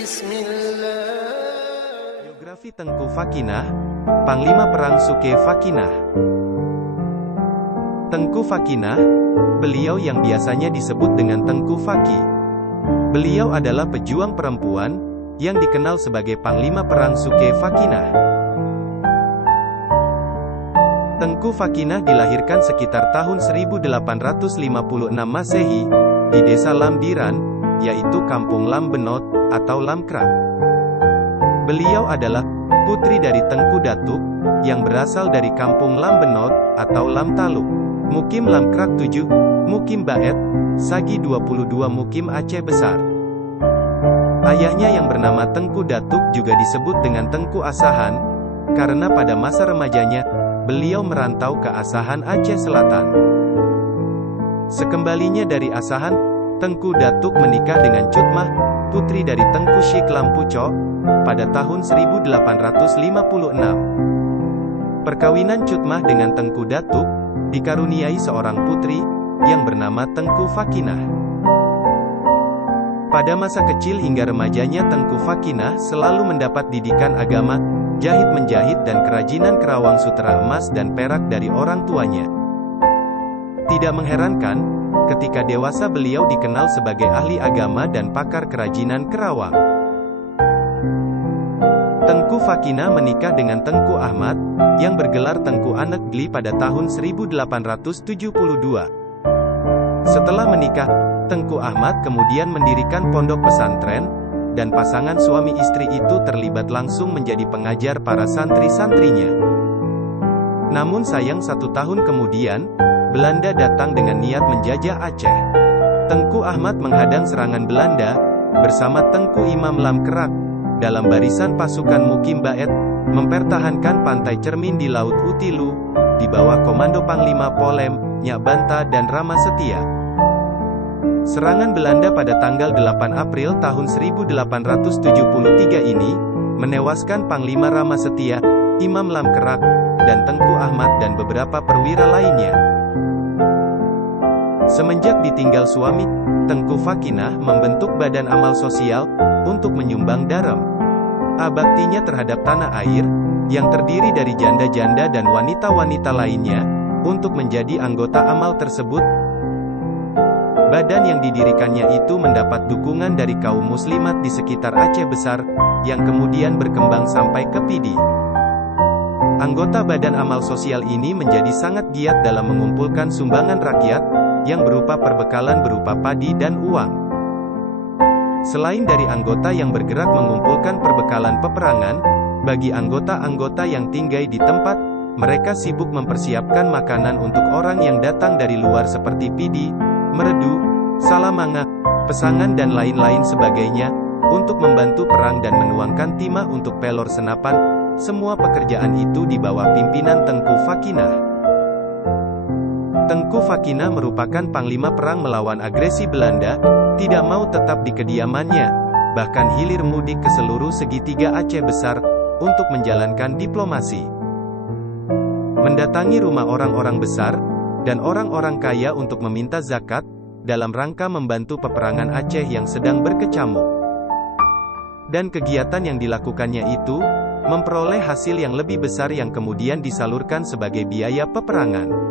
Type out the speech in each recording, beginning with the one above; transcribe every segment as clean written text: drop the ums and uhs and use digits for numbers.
Bismillah. Biografi Tengku Fakinah, Panglima Perang Suke Fakinah. Tengku Fakinah, beliau yang biasanya disebut dengan Tengku Faki. Beliau adalah pejuang perempuan, yang dikenal sebagai Panglima Perang Suke Fakinah. Tengku Fakinah dilahirkan sekitar tahun 1856 Masehi, di desa Lamdiran, yaitu Kampung Lambenot, atau Lamkrak. Beliau adalah putri dari Tengku Datuk, yang berasal dari Kampung Lambenot, atau Lamtaluk, Mukim Lamkrak 7, Mukim Baet, Sagi 22 Mukim Aceh Besar. Ayahnya yang bernama Tengku Datuk juga disebut dengan Tengku Asahan, karena pada masa remajanya, beliau merantau ke Asahan Aceh Selatan. Sekembalinya dari Asahan, Tengku Datuk menikah dengan Cutmah, putri dari Tengku Syik Lampuco, pada tahun 1856. Perkawinan Cutmah dengan Tengku Datuk, dikaruniai seorang putri, yang bernama Tengku Fakinah. Pada masa kecil hingga remajanya Tengku Fakinah selalu mendapat didikan agama, jahit-menjahit dan kerajinan kerawang sutera emas dan perak dari orang tuanya. Tidak mengherankan, ketika dewasa beliau dikenal sebagai ahli agama dan pakar kerajinan kerawang. Tengku Fakinah menikah dengan Tengku Ahmad, yang bergelar Tengku Anek Gli pada tahun 1872. Setelah menikah, Tengku Ahmad kemudian mendirikan pondok pesantren, dan pasangan suami istri itu terlibat langsung menjadi pengajar para santri-santrinya. Namun sayang 1 tahun kemudian, Belanda datang dengan niat menjajah Aceh. Tengku Ahmad menghadang serangan Belanda, bersama Tengku Imam Lamkerak, dalam barisan pasukan Mukim Baet, mempertahankan pantai Cermin di Laut Utilu, di bawah komando Panglima Polem, Nyak Banta dan Rama Setia. Serangan Belanda pada tanggal 8 April tahun 1873 ini, menewaskan Panglima Rama Setia, Imam Lamkerak, dan Tengku Ahmad dan beberapa perwira lainnya. Semenjak ditinggal suami, Tengku Fakinah membentuk badan amal sosial, untuk menyumbang darem baktinya terhadap tanah air, yang terdiri dari janda-janda dan wanita-wanita lainnya, untuk menjadi anggota amal tersebut. Badan yang didirikannya itu mendapat dukungan dari kaum muslimat di sekitar Aceh Besar, yang kemudian berkembang sampai ke Pidi. Anggota badan amal sosial ini menjadi sangat giat dalam mengumpulkan sumbangan rakyat, yang berupa perbekalan berupa padi dan uang. Selain dari anggota yang bergerak mengumpulkan perbekalan peperangan, bagi anggota-anggota yang tinggal di tempat, mereka sibuk mempersiapkan makanan untuk orang yang datang dari luar seperti Pidi, Meredu, Salamangah, Pesangan dan lain-lain sebagainya, untuk membantu perang dan menuangkan timah untuk pelor senapan. Semua pekerjaan itu di bawah pimpinan Tengku Fakinah. Tengku Fakinah merupakan panglima perang melawan agresi Belanda, tidak mau tetap di kediamannya, bahkan hilir mudik ke seluruh segitiga Aceh Besar, untuk menjalankan diplomasi. Mendatangi rumah orang-orang besar, dan orang-orang kaya untuk meminta zakat, dalam rangka membantu peperangan Aceh yang sedang berkecamuk. Dan kegiatan yang dilakukannya itu, memperoleh hasil yang lebih besar yang kemudian disalurkan sebagai biaya peperangan.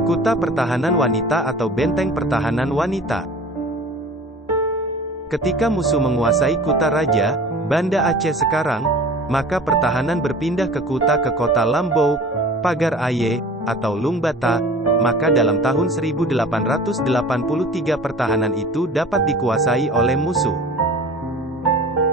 Kuta Pertahanan Wanita atau Benteng Pertahanan Wanita. Ketika musuh menguasai Kuta Raja, Banda Aceh sekarang, maka pertahanan berpindah ke kota Lambou, Pagar Aye, atau Lungbata, maka dalam tahun 1883 pertahanan itu dapat dikuasai oleh musuh.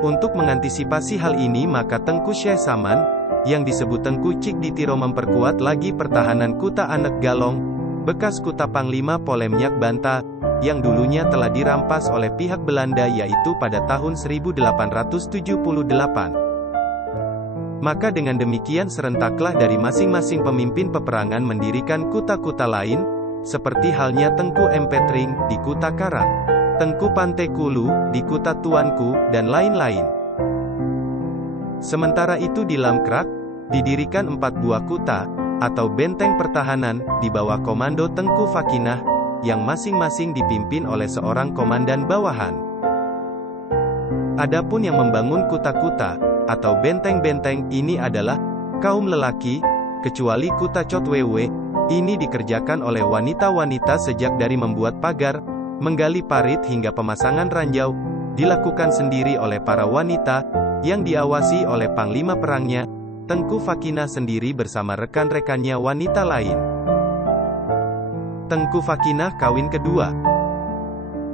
Untuk mengantisipasi hal ini maka Tengku Syekh Saman, yang disebut Tengku Cik Ditiro memperkuat lagi pertahanan Kuta Anek Galong, bekas Kuta Panglima Polem Nyak Banta, yang dulunya telah dirampas oleh pihak Belanda yaitu pada tahun 1878. Maka dengan demikian serentaklah dari masing-masing pemimpin peperangan mendirikan kuta-kuta lain, seperti halnya Tengku Empetring, di Kuta Karang, Tengku Pantekulu, di Kuta Tuanku, dan lain-lain. Sementara itu di Lamkrak, didirikan 4 buah kuta, atau benteng pertahanan, di bawah komando Tengku Fakinah, yang masing-masing dipimpin oleh seorang komandan bawahan. Adapun yang membangun kuta-kuta, atau benteng-benteng, ini adalah kaum lelaki, kecuali kuta Chotwewe, ini dikerjakan oleh wanita-wanita sejak dari membuat pagar, menggali parit hingga pemasangan ranjau, dilakukan sendiri oleh para wanita, yang diawasi oleh panglima perangnya, Tengku Fakinah sendiri bersama rekan-rekannya wanita lain. Tengku Fakinah kawin kedua.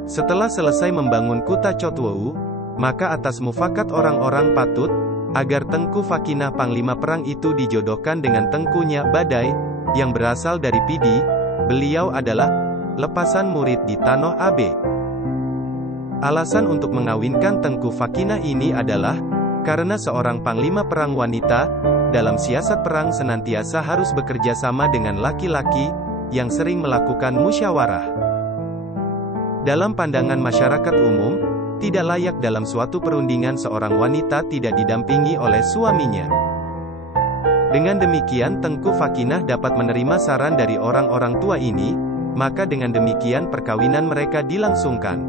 Setelah selesai membangun kuta Chotwewe, maka atas mufakat orang-orang patut, agar Tengku Fakinah panglima perang itu dijodohkan dengan tengkunya Badai, yang berasal dari Pidi. Beliau adalah lepasan murid di Tanoh Abe. Alasan untuk mengawinkan Tengku Fakinah ini adalah karena seorang panglima perang wanita dalam siasat perang senantiasa harus bekerja sama dengan laki-laki yang sering melakukan musyawarah. Dalam pandangan masyarakat umum, tidak layak dalam suatu perundingan seorang wanita tidak didampingi oleh suaminya. Dengan demikian Tengku Fakinah dapat menerima saran dari orang-orang tua ini, maka dengan demikian perkawinan mereka dilangsungkan.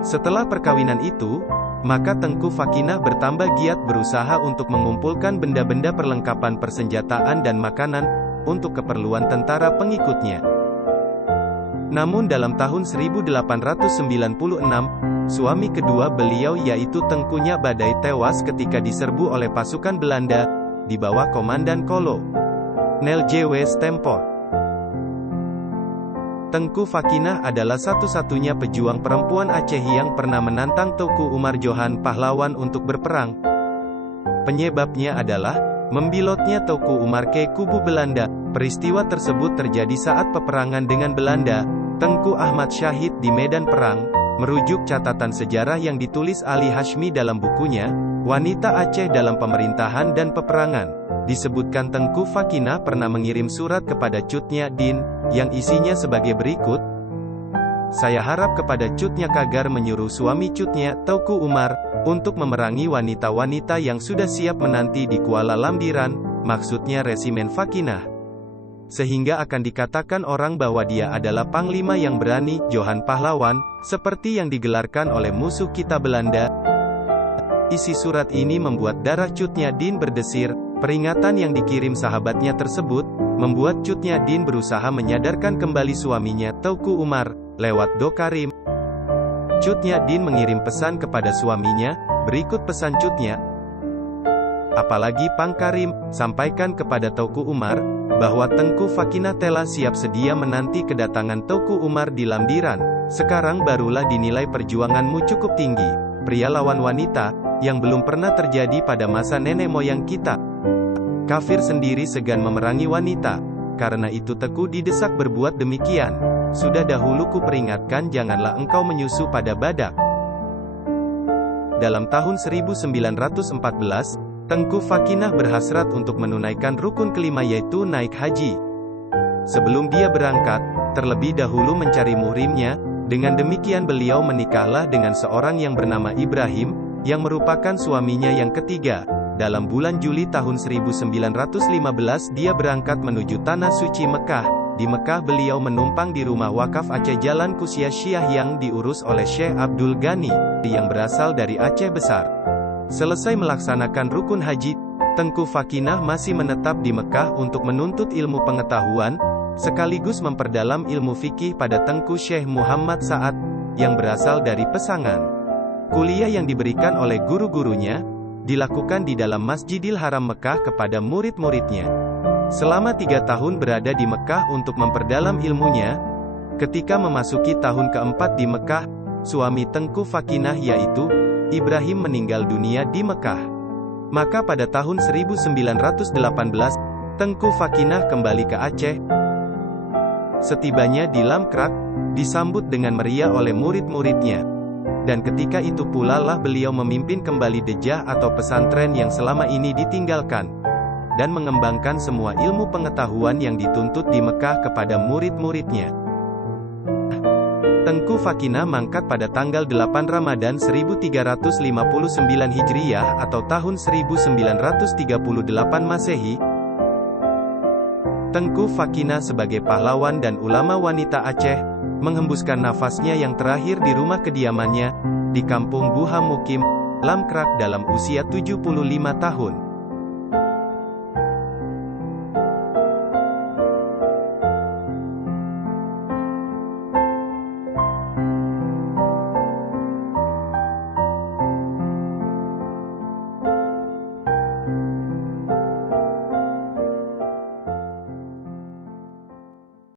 Setelah perkawinan itu, maka Tengku Fakinah bertambah giat berusaha untuk mengumpulkan benda-benda perlengkapan persenjataan dan makanan, untuk keperluan tentara pengikutnya. Namun dalam tahun 1896, suami kedua beliau yaitu Tengkunya Badai tewas ketika diserbu oleh pasukan Belanda, di bawah komandan Kolonel J.W. Stemport. Tengku Fakinah adalah satu-satunya pejuang perempuan Aceh yang pernah menantang Teuku Umar Johan pahlawan untuk berperang. Penyebabnya adalah membilotnya Teuku Umar ke kubu Belanda. Peristiwa tersebut terjadi saat peperangan dengan Belanda. Tengku Ahmad syahid di medan perang. Merujuk catatan sejarah yang ditulis Ali Hashmi dalam bukunya, Wanita Aceh dalam Pemerintahan dan Peperangan, disebutkan Tengku Fakinah pernah mengirim surat kepada Cutnya Din, yang isinya sebagai berikut. Saya harap kepada Cutnya Kagar menyuruh suami Cutnya, Teuku Umar, untuk memerangi wanita-wanita yang sudah siap menanti di Kuala Lamdiran, maksudnya Resimen Fakinah. Sehingga akan dikatakan orang bahwa dia adalah panglima yang berani, Johan pahlawan, seperti yang digelarkan oleh musuh kita Belanda. Isi surat ini membuat darah Cutnya Din berdesir. Peringatan yang dikirim sahabatnya tersebut, membuat Cutnya Din berusaha menyadarkan kembali suaminya, Teuku Umar, lewat Do Karim. Cutnya Din mengirim pesan kepada suaminya, berikut pesan Cutnya. Apalagi Pang Karim, sampaikan kepada Teuku Umar, bahwa Tengku Fakinah telah siap sedia menanti kedatangan Teuku Umar di Lamdiran. Sekarang barulah dinilai perjuanganmu cukup tinggi, pria lawan wanita, yang belum pernah terjadi pada masa nenek moyang kita. Kafir sendiri segan memerangi wanita, karena itu Teku didesak berbuat demikian. Sudah dahulu kuperingatkan janganlah engkau menyusu pada badak. Dalam tahun 1914, Tengku Fakinah berhasrat untuk menunaikan rukun kelima yaitu naik haji. Sebelum dia berangkat, terlebih dahulu mencari muhrimnya. Dengan demikian beliau menikahlah dengan seorang yang bernama Ibrahim, yang merupakan suaminya yang ketiga. Dalam bulan Juli tahun 1915 dia berangkat menuju Tanah Suci Mekah. Di Mekah beliau menumpang di rumah wakaf Aceh Jalan Kusia Syiah yang diurus oleh Syekh Abdul Ghani, yang berasal dari Aceh Besar. Selesai melaksanakan rukun haji, Tengku Fakinah masih menetap di Mekah untuk menuntut ilmu pengetahuan, sekaligus memperdalam ilmu fikih pada Tengku Syekh Muhammad Sa'ad, yang berasal dari Pesangan. Kuliah yang diberikan oleh guru-gurunya, dilakukan di dalam Masjidil Haram Mekah kepada murid-muridnya. Selama 3 tahun berada di Mekah untuk memperdalam ilmunya, ketika memasuki tahun keempat di Mekah, suami Tengku Fakinah yaitu Ibrahim meninggal dunia di Mekah. Maka pada tahun 1918, Tengku Fakinah kembali ke Aceh. Setibanya di Lamkrak, disambut dengan meriah oleh murid-muridnya. Dan ketika itu pula lah beliau memimpin kembali dejah atau pesantren yang selama ini ditinggalkan, dan mengembangkan semua ilmu pengetahuan yang dituntut di Mekah kepada murid-muridnya. Tengku Fakinah mangkat pada tanggal 8 Ramadan 1359 Hijriyah atau tahun 1938 Masehi. Tengku Fakinah sebagai pahlawan dan ulama wanita Aceh, menghembuskan nafasnya yang terakhir di rumah kediamannya, di Kampung Buha Mukim, Lamkrak dalam usia 75 tahun.